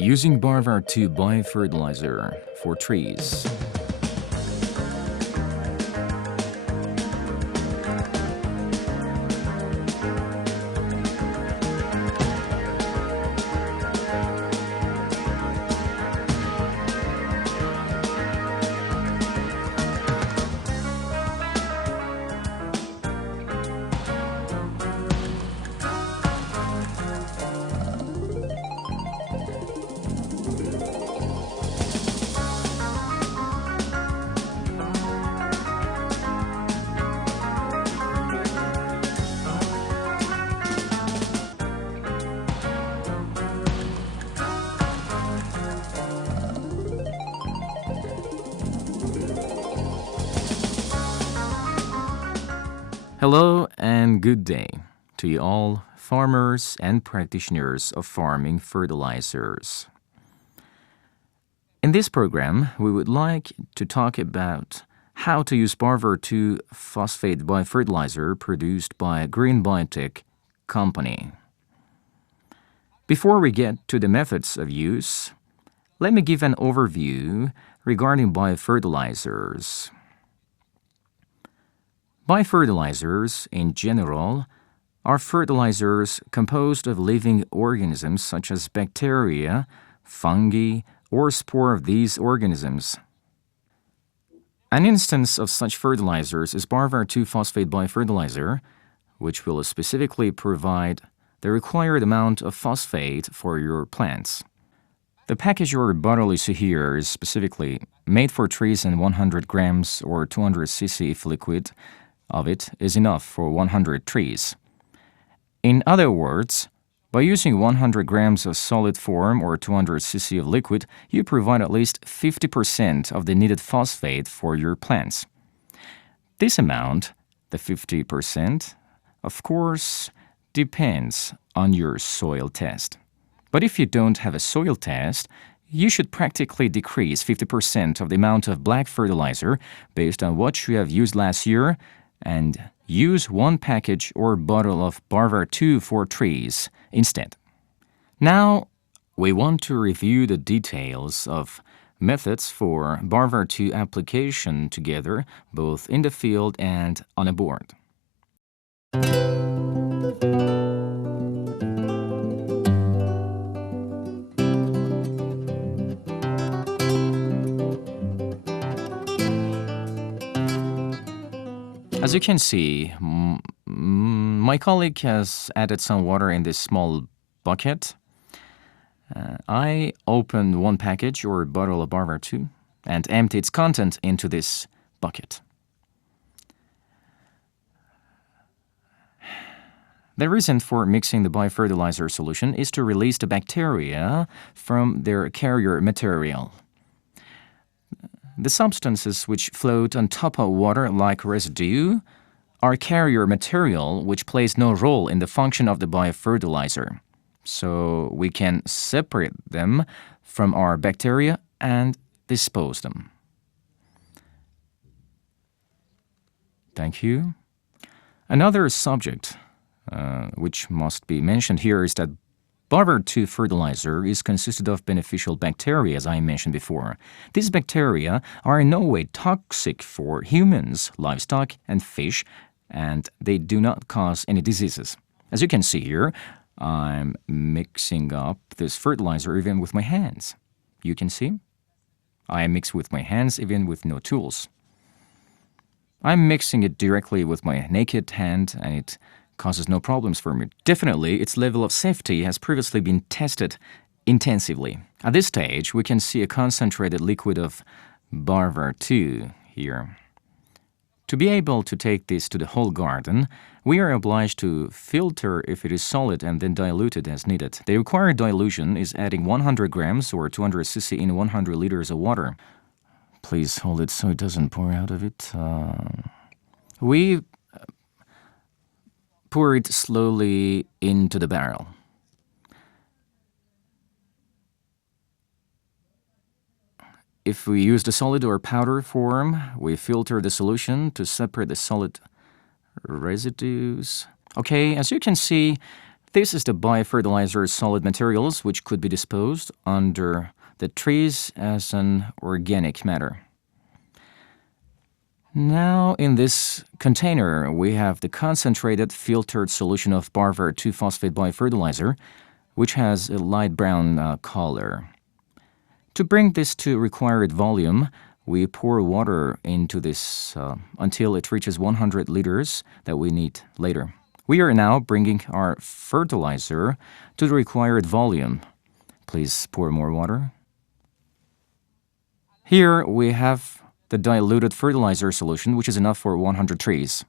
Using Barvar to biofertilizer for trees. Hello and good day to you all, farmers and practitioners of farming fertilizers. In this program, we would like to talk about how to use Barvar 2 phosphate biofertilizer produced by Green Biotech company. Before we get to the methods of use, let me give an overview regarding biofertilizers. Biofertilizers, in general, are fertilizers composed of living organisms such as bacteria, fungi, or spore of these organisms. An instance of such fertilizers is Barvar 2 phosphate biofertilizer, which will specifically provide the required amount of phosphate for your plants. The package or bottle you see here is specifically made for trees, and 100 grams or 200 cc if liquid of it is enough for 100 trees. In other words, by using 100 grams of solid form or 200 cc of liquid, you provide at least 50% of the needed phosphate for your plants. This amount, the 50%, of course, depends on your soil test. But if you don't have a soil test, you should practically decrease 50% of the amount of black fertilizer based on what you have used last year and use one package or bottle of Barvar 2 for trees instead. Now, we want to review the details of methods for Barvar 2 application together, both in the field and on a board. As you can see, my colleague has added some water in this small bucket. I opened one package or bottle of Barvar 2 and empty its content into this bucket. The reason for mixing the biofertilizer solution is to release the bacteria from their carrier material. The substances which float on top of water like residue are carrier material which plays no role in the function of the biofertilizer. So we can separate them from our bacteria and dispose them. Thank you. Another subject which must be mentioned here is that Barvar 2 fertilizer is consisted of beneficial bacteria, as I mentioned before. These bacteria are in no way toxic for humans, livestock, and fish, and they do not cause any diseases. As you can see here, I'm mixing up this fertilizer even with my hands. You can see? I mix with my hands even with no tools. I'm mixing it directly with my naked hand, and it causes no problems for me. Definitely, its level of safety has previously been tested intensively. At this stage, we can see a concentrated liquid of Barvar 2 here. To be able to take this to the whole garden, we are obliged to filter if it is solid and then dilute it as needed. The required dilution is adding 100 grams or 200 cc in 100 liters of water. Please hold it so it doesn't pour out of it. We pour it slowly into the barrel. If we use the solid or powder form, we filter the solution to separate the solid residues. Okay, as you can see, This is the biofertilizer solid materials which could be disposed under the trees as an organic matter. Now in this container we have the concentrated filtered solution of Barvar 2-phosphate biofertilizer, which has a light brown color. To bring this to required volume, we pour water into this until it reaches 100 liters that we need later. We are now bringing our fertilizer to the required volume. Please pour more water. Here we have the diluted fertilizer solution, which is enough for 100 trees.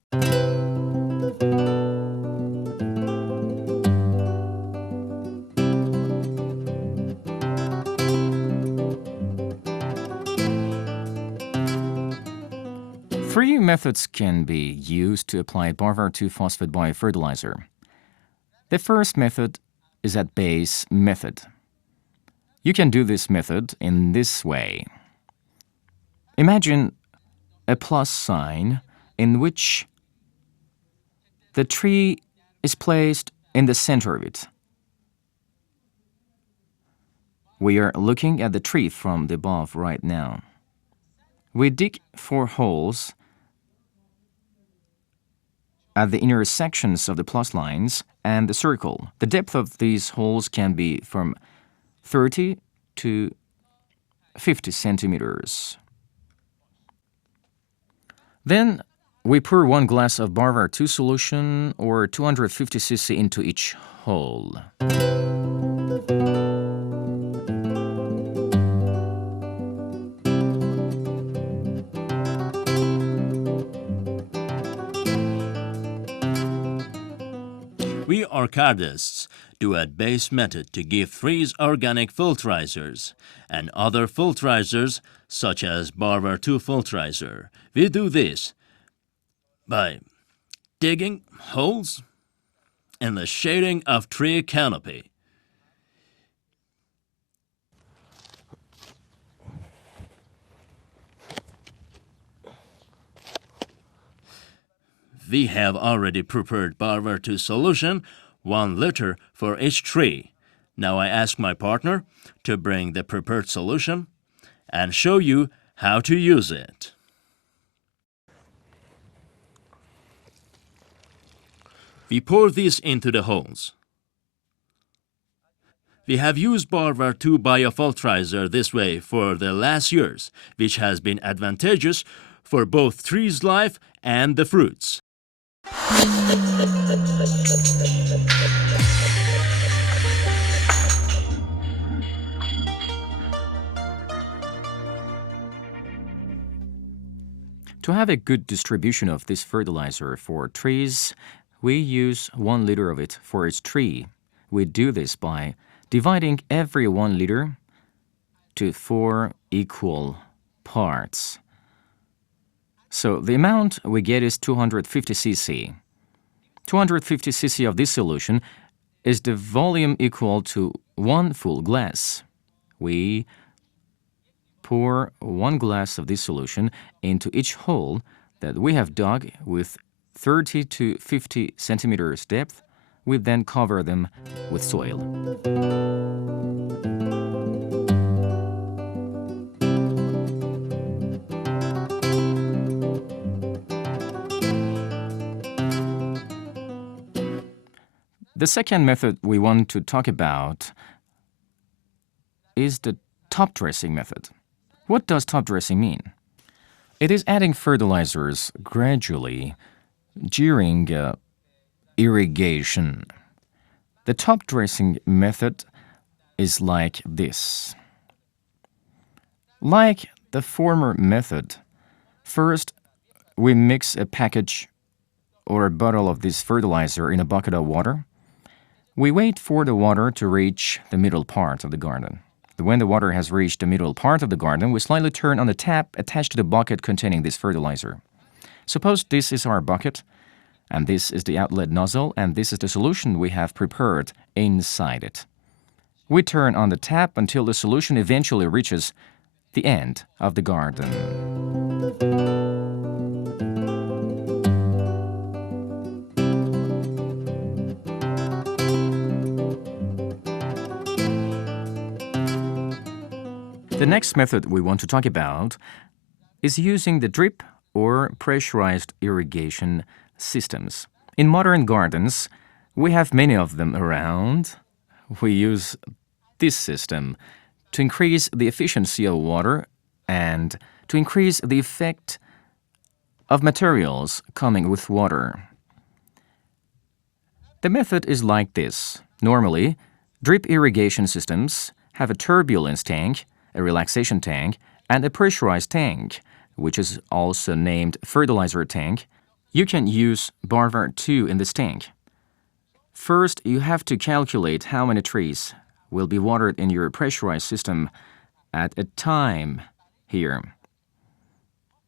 Three methods can be used to apply Barvar 2-phosphate biofertilizer. The first method is at base method. You can do this method in this way. Imagine a plus sign in which the tree is placed in the center of it. We are looking at the tree from the above right now. We dig 4 holes at the intersections of the plus lines and the circle. The depth of these holes can be from 30 to 50 centimeters. Then we pour 1 glass of Barvar 2 solution or 250 cc into each hole. We orchidists do a base method to give trees organic fertilizers and other fertilizers such as Barvar 2 fertilizer. We do this by digging holes in the shading of tree canopy. We have already prepared Barvar 2 solution, 1 liter for each tree. Now I ask my partner to bring the prepared solution and show you how to use it. We pour this into the holes. We have used Barvar 2 biofertilizer this way for the last years, which has been advantageous for both trees' life and the fruits. To have a good distribution of this fertilizer for trees, we use 1 liter of it for each tree. We do this by dividing every 1 liter to 4 equal parts. So the amount we get is 250 cc. 250 cc of this solution is the volume equal to 1 full glass. We pour 1 glass of this solution into each hole that we have dug with 30 to 50 centimeters depth. We then cover them with soil. The second method we want to talk about is the top dressing method. What does top dressing mean? It is adding fertilizers gradually during irrigation. The top dressing method is like this. Like the former method, first we mix a package or a bottle of this fertilizer in a bucket of water. We wait for the water to reach the middle part of the garden. When the water has reached the middle part of the garden, we slightly turn on the tap attached to the bucket containing this fertilizer. Suppose this is our bucket, and this is the outlet nozzle, and this is the solution we have prepared inside it. We turn on the tap until the solution eventually reaches the end of the garden. The next method we want to talk about is using the drip or pressurized irrigation systems. In modern gardens, we have many of them around. We use this system to increase the efficiency of water and to increase the effect of materials coming with water. The method is like this. Normally, drip irrigation systems have a turbulence tank, a relaxation tank, and a pressurized tank, which is also named fertilizer tank. You can use Barvar 2 in this tank. First, you have to calculate how many trees will be watered in your pressurized system at a time here.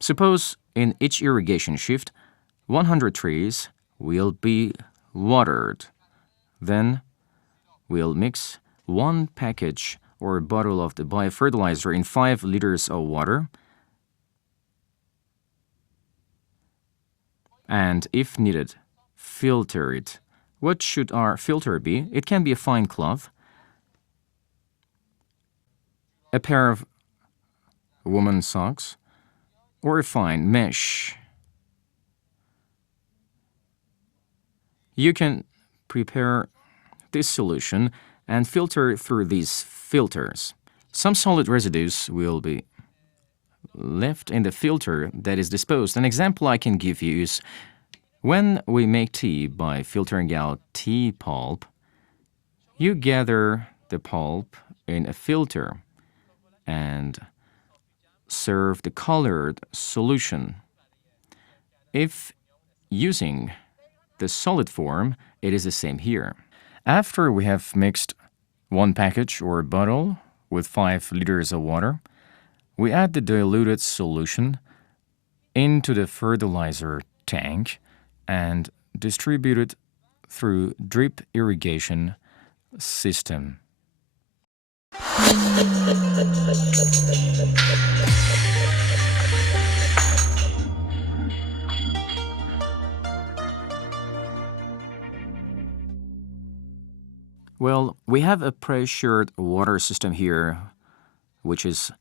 Suppose in each irrigation shift, 100 trees will be watered. Then we'll mix 1 package or bottle of the biofertilizer in 5 liters of water. And if needed, filter it. What should our filter be? It can be a fine cloth, a pair of women's socks, or a fine mesh. You can prepare this solution and filter through these filters. Some solid residues will be left in the filter that is disposed. An example I can give you is when we make tea by filtering out tea pulp, you gather the pulp in a filter and serve the colored solution. If using the solid form, it is the same here. After we have mixed 1 package or bottle with 5 liters of water, we add the diluted solution into the fertilizer tank and distribute it through drip irrigation system. Well, we have a pressured water system here, which is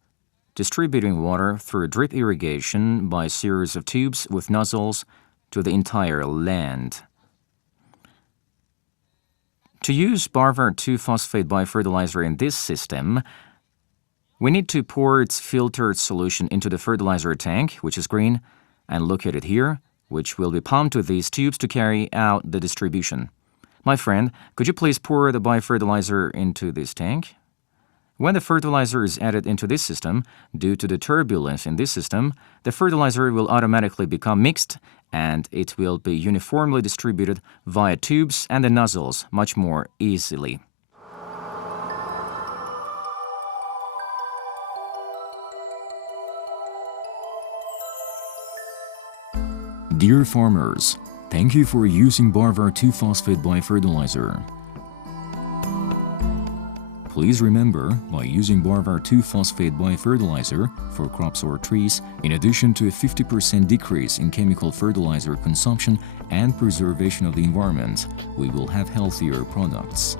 distributing water through drip irrigation by a series of tubes with nozzles to the entire land. To use Barvar 2-phosphate biofertilizer in this system, we need to pour its filtered solution into the fertilizer tank, which is green, and located here, which will be pumped to these tubes to carry out the distribution. My friend, could you please pour the biofertilizer into this tank? When the fertilizer is added into this system, due to the turbulence in this system, the fertilizer will automatically become mixed and it will be uniformly distributed via tubes and the nozzles much more easily. Dear farmers, thank you for using Barvar 2-phosphate biofertilizer. Please remember, by using Barvar 2-phosphate biofertilizer for crops or trees, in addition to a 50% decrease in chemical fertilizer consumption and preservation of the environment, we will have healthier products.